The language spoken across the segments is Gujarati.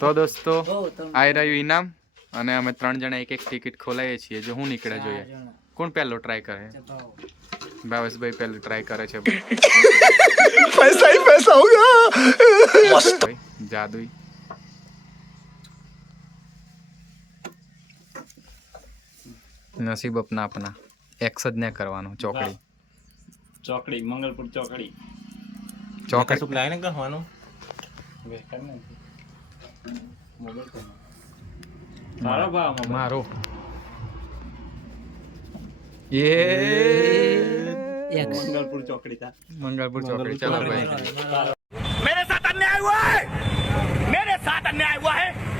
તો દોસ્તો આઈ રહ્યું ઇનામ અને અમે ત્રણ જણા એક એક ટિકિટ ખોલાઈએ છીએ જો હું નીકળે જોઈએ. કોણ પહેલો ટ્રાય કરે? ભાવેશભાઈ પહેલો ટ્રાય કરે છે. પૈસા હી પૈસા હોગા જાદુઈ. નસીબ અપના અપના. એક્સ જ ને કરવાનું ચોકડી. ચોકડી મંગલપુર ચોકડી. ચોકડી. શું લાઈને કરવાનું કશુંક લાવીને ગણવાનું બેકાર નથી મોબાઈલ? તો સારો ભાવ મોબાઈલ મારો. એ. X. મંગલપુર ચોકડી તા. મંગળપુર ચોકડી. ચાલો ભાઈ.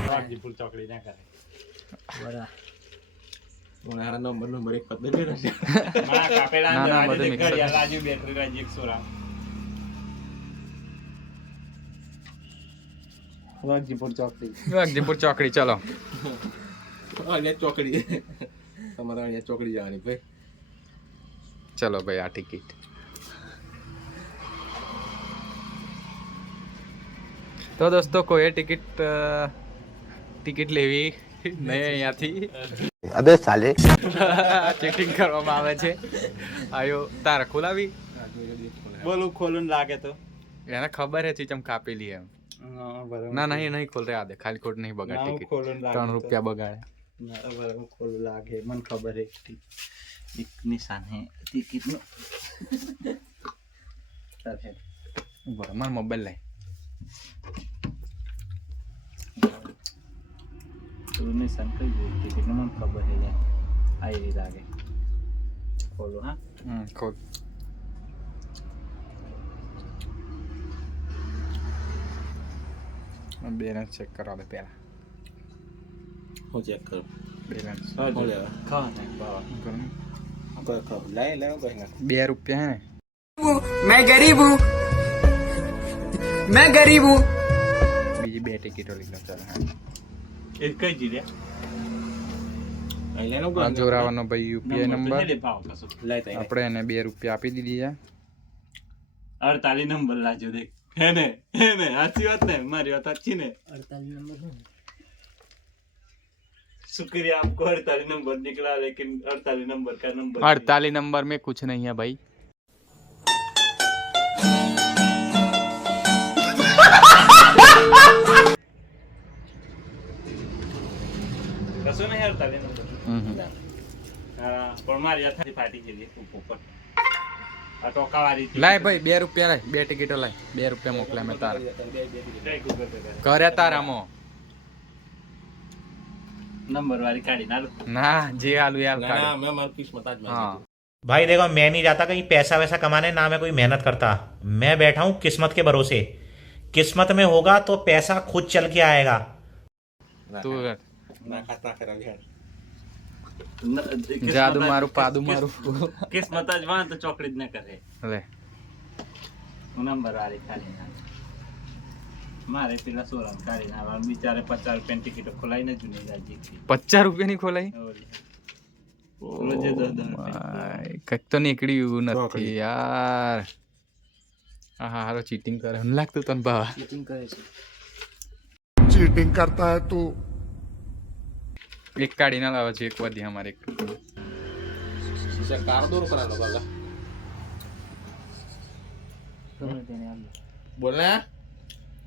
વાઘજીપુર ચોકડી ના કરે. બરા. મને હારા નંબર નંબર એક પદ દે છે. મારા કાપેલા ના, ના, આજે બધું તે mix જ. ઘડિયાળ આજુ બેટરી રાજી એક રામ વાઘજીપુર ચોકડી. વાઘજીપુર ચોકડી ચલો. અહીંયા ચોકડી. તમારે અહીંયા ચોકડી જવાની ભાઈ. ચલો ભાઈ આ ટિકિટ. તો દોસ્તો કોઈ ટિકિટ ટિકિટ લેવી નહીં અહીંયાથી. અબે સાલે. ચેકિંગ કરવામાં આવે છે. આયો તારા ખોલાવી બોલું ખોલું લાગે તો. એને ખબર હે ચીચમ કાપેલી એમ. હા, બરાબર. ના એ નહીં ખોલ રહ્યા દે ખાલી ખોટ નહીં બગાડ ટિકિટ ત્રણ રૂપિયા બગાડે. ના, બરાબર ખોલું લાગે. મને ખબર હે એક એક નિશાન હે ટિકિટનું. બરાબર મારો મોબાઈલ લઈ. નિશાન કઈ ગયું ટિકિટ મને ખબર હે યાર. આ એવી લાગે. ખોલો હા. હમ ખોલ. બેલેન્સ ચેક કરવા દે પહેલા હું ચેક કરું બેલેન્સ ખા ને કરું લાય બે રૂપિયા હે મેં ગરીબ હું મેં ગરીબ હું બીજી બે ટિકિટો લઈ લો ચાલો એક કઈ જીર્યા જોરાવાનો ભાઈ યુપીઆઈ નંબર આપણે એને બે રૂપિયા આપી દીધી છે અડતાલીસ નંબર લાજો દેખ હે ને હે ને સાચી વાત ને મારી વાત સાચી ને અડતાલીસ નંબર શું? शुक्रिया आपको अड़तालीस नंबर निकला लेकिन अड़तालीस नंबर का नंबर अड़तालीस नंबर में कुछ नहीं है भाई કશું નહીં અડતાલીસ નંબર हम्म। હા પણ મારી આ થાળી ફાટી ગયેલી ઉપર આ ટોકાવાળી હતી. લાય ભાઈ બે રૂપિયા લાય બે ટિકિટો લાય બે રૂપિયા મોકલ્યા મેં તારા લઈ Google Pay કરે. કરે તારામાં નંબર વાળી કાઢી ના લો. ના જે આલુ યાર ના ના કાઢ મેં મારું કિસ્મત આજ માં हाँ भाई देखो मैं नहीं जाता कहीं पैसा वैसा कमाने ना मैं कोई मेहनत करता मैं बैठा हूँ किस्मत के भरोसे किस्मत में होगा तो पैसा खुद चल के आएगा તું ના ખાસ ના જાદુ મારું પાદુ મારું કિસ્મત જ વાં તો ચોકડી જ ન કરે. હવે નંબર વાળી ખાલી મારે પેલા સોરામ કાઢી ના બિચારે પચાસ રૂપિયાની ટિકિટ ખોલાઈ ને જૂની રાજી પચાસ રૂપિયાની ખોલાઈ? કંઈક તો નીકળ્યું નથી યાર. હા હારો ચીટિંગ કરે. લાગતું તને ભાવ. ચીટિંગ કરે છે. ચીટિંગ કરતા તું. तू એક કાઢી ના લાવે છે એક વાર અમારે એક સીસા કાર દોરો કરાલો બાગા ગમે તેને આપજો. બોલ ને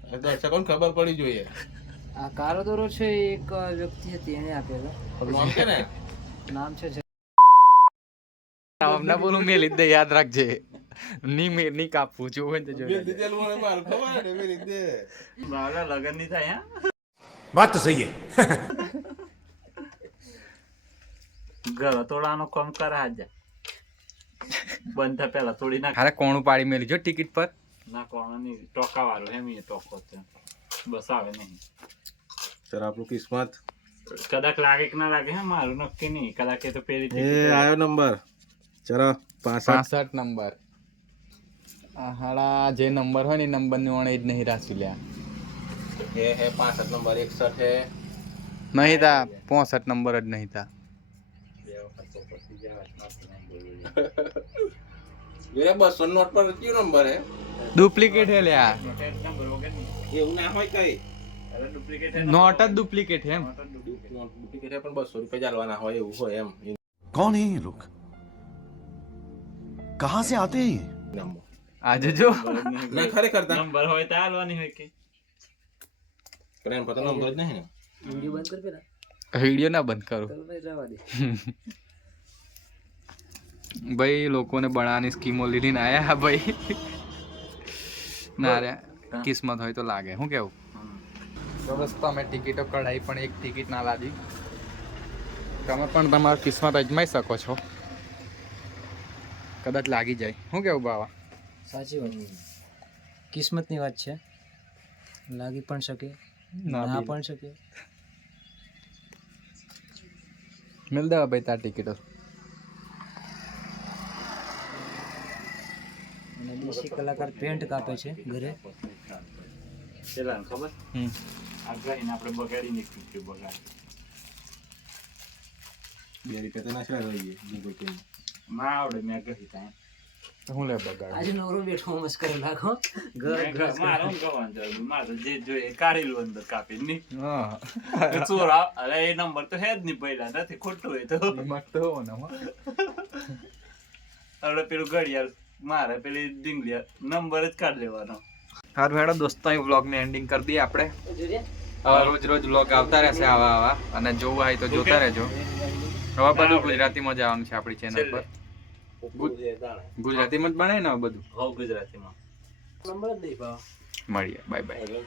એ દર્શકોને ખબર પડી જોઈએ આ કારો દોરો છે એ એક વ્યક્તિ હતી એને આપેલો નામ કે ને નામ છે અમને બોલું મેં લીધે યાદ રાખજે ની મે ની કાપવું જોવે ને તો જોઈ મેં લેજે. દીધેલું મને મારું ખબર ને મેં દીધે બાવલા લગન ની થાય હા बात तो सही है ઘર તોડાનો કામ કરે જા બંધ થાય પેલા તોડી નાખ. અરે કોણું પાડી મેલી જો ટિકિટ પર. ના કોણ નહીં. ટોકા વાળું એમ એ ટોકો છે. બસ આવે નહીં. સર આપણું કિસ્મત? કદાચ લાગે કે ના લાગે હે મારું નક્કી નહીં. કદાચ એ તો પેલી એ આયો નંબર. ચલો પાસઠ. પાસઠ નંબર. આ હાડા જે નંબર હોય ને એ નંબરની ઓણે જ નહીં રાખી લ્યા. એ હે પાસઠ નંબર એકસઠ હે. નહીં તા પોસઠ નંબર જ નહીં તા. એ બસો ડુપ્લિકેટ હે? લ્યા નોટ જ ડુપ્લિકેટ એમ. પણ બસો રૂપિયા ચાલવાના હોય એવું હોય એમ. કોણ હે લોક કહા સે આતે આજે જો. ના ખરેખર નંબર હોય તો આલવાની હોય કે. પ્રેમ પતંગ નંબર જ નહીં ને. વિડિયો બંધ કર પેલા. વિડિયો ના બંધ કરો. રહેવા દે. ભાઈ લોકોને બનાવવાની સ્કીમો લીધીને આયા ભાઈ. ના રે કિસ્મત હોય તો લાગે શું કેવું? તો અમે તમે ટિકિટો કઢાવી પણ એક ટિકિટ ના લાદી. તમે પણ તમારા કિસ્મત અજમાઈ શકો છો. કદાચ લાગી જાય. શું કેવું બાવા? સાચી વાત કિસ્મતની વાત છે. લાગી પણ શકે ના ના પણ શકે. મિલ દેવા ભાઈ તાર ટિકિટો. દેશી કલાકાર પેન્ટ કાપે છે ઘરે. પેલા ખબર? હમ. આ આપણે બગાડી નીકળ્યું છે બગાડ. બે રૂપિયા તો નાખ્યા રહીએ ગૂગલ પે ના આવડે મેં કહી ત્યાં હું લે બગાડ? આજે નવરો બેઠો મસ્ત કરે લાખો ઘર ઘર મારે હું કહેવાનું જરૂર મારે તો જે જોઈએ કાઢી લો અંદર કાપી નહીં? હા. ચોર આ- અરે એ નંબર તો હે જ નહીં પહેલા નથી ખોટું હોય તો. ને હવે પેલું ઘડિયાળ મારે પેલી ડીંગલી નંબર જ કાઢ લેવાનો. સારું હેડો દોસ્તો અહીં વ્લોગની એન્ડિંગ કરી દઈએ આપણે. હવે રોજ રોજ વ્લોગ આવતા રહેશે આવા આવા. અને જોવું હોય તો જોતા રહેજો. હવે બધું ગુજરાતીમાં જ આવવાનું છે આપણી ચેનલ પર. ગુજરાતીમાં જ બને ને બધું? હવ ગુજરાતીમાં. નંબર જ નહીં મળીએ. Bye bye